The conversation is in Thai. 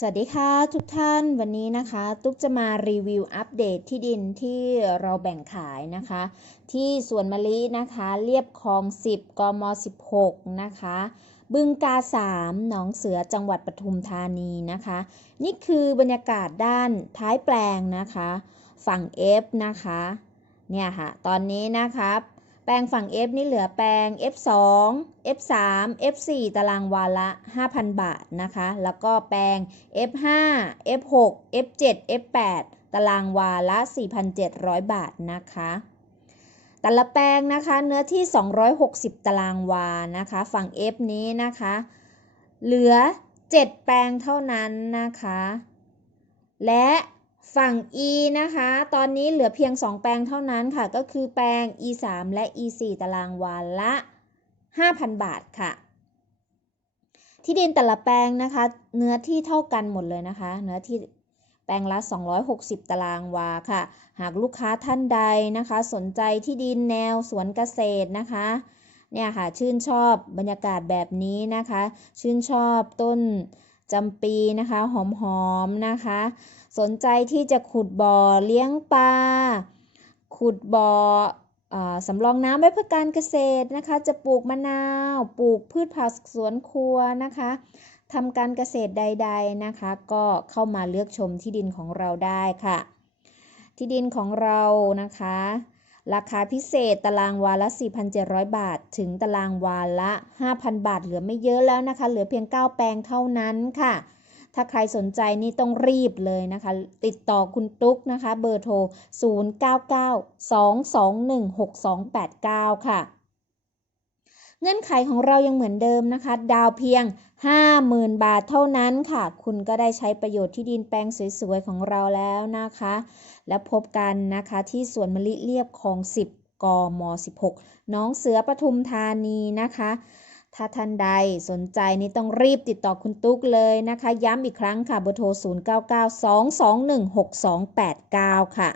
สวัสดีค่ะทุกท่านวันนี้นะคะ ตุ๊กจะมารีวิวอัปเดตที่ดินที่เราแบ่งขายนะคะ ที่สวนมะลินะคะเรียบคลอง 10 กม 16 นะคะ บึงกา 3 หนองเสือจังหวัดปทุมธานีนะคะ นี่คือบรรยากาศด้านท้ายแปลงนะคะ ฝั่ง F นะคะ เนี่ยค่ะ ตอนนี้นะคะ แปลงฝั่ง F นี่เหลือแปลง F2 F3 F4 ตารางวาละ 5,000 บาทนะคะ แล้วก็แปลง F5 F6 F7 F8 ตารางวาละ 4,700 บาทนะคะ แต่ละแปลงนะคะเนื้อที่ 260 ตารางวานะคะ ฝั่ง F นี้นะคะ เหลือ 7 แปลงเท่านั้นนะคะ และ ฝั่ง E นะคะ ตอนนี้เหลือเพียง 2 แปลงเท่านั้นค่ะ ก็คือแปลง E3 และ E4 ตารางวาละ 5,000 บาทค่ะ ที่ดินแต่ละแปลงนะคะ เนื้อที่เท่ากันหมดเลยนะคะ เนื้อที่แปลงละ 260 ตารางวาค่ะ หากลูกค้าท่านใดนะคะ สนใจที่ดินแนวสวนเกษตรนะคะ เนี่ยค่ะ ชื่นชอบบรรยากาศแบบนี้นะคะ ชื่นชอบต้น จำปีนะคะหอมๆนะคะ สนใจที่จะขุดบ่อเลี้ยงปลาขุดบ่อสำรองน้ำไว้เพื่อการเกษตรนะคะ จะปลูกมะนาว ปลูกพืชผักสวนครัวนะคะทำการเกษตรใด ๆนะคะ ก็เข้ามาเลือกชมที่ดินของเราได้ค่ะ ที่ดินของเรานะคะ ราคาพิเศษตารางวาละ 4,700 บาท ถึงตารางวาละ 5,000 บาท เหลือไม่เยอะแล้วนะคะ เหลือเพียง 9 แปลงเท่านั้นค่ะ ถ้าใครสนใจนี่ต้องรีบเลยนะคะ ติดต่อคุณตุ๊กนะคะ เบอร์โทร 0992216289 ค่ะ เงื่อนไขของเรายังเหมือนเดิมนะคะ ดาวเพียง 50,000 บาทเท่านั้นค่ะ คุณก็ได้ใช้ประโยชน์ที่ดินแปลงสวยๆของเราแล้วนะคะ และพบกันนะคะที่สวนมะลิเรียบคลอง 10 กม 16 น้องเสือปทุมธานีนะคะถ้าท่านใดสนใจนี่ต้องรีบติดต่อคุณตุ๊กเลยนะคะ ย้ำอีกครั้งค่ะเบอร์โทร 0992216289 ค่ะ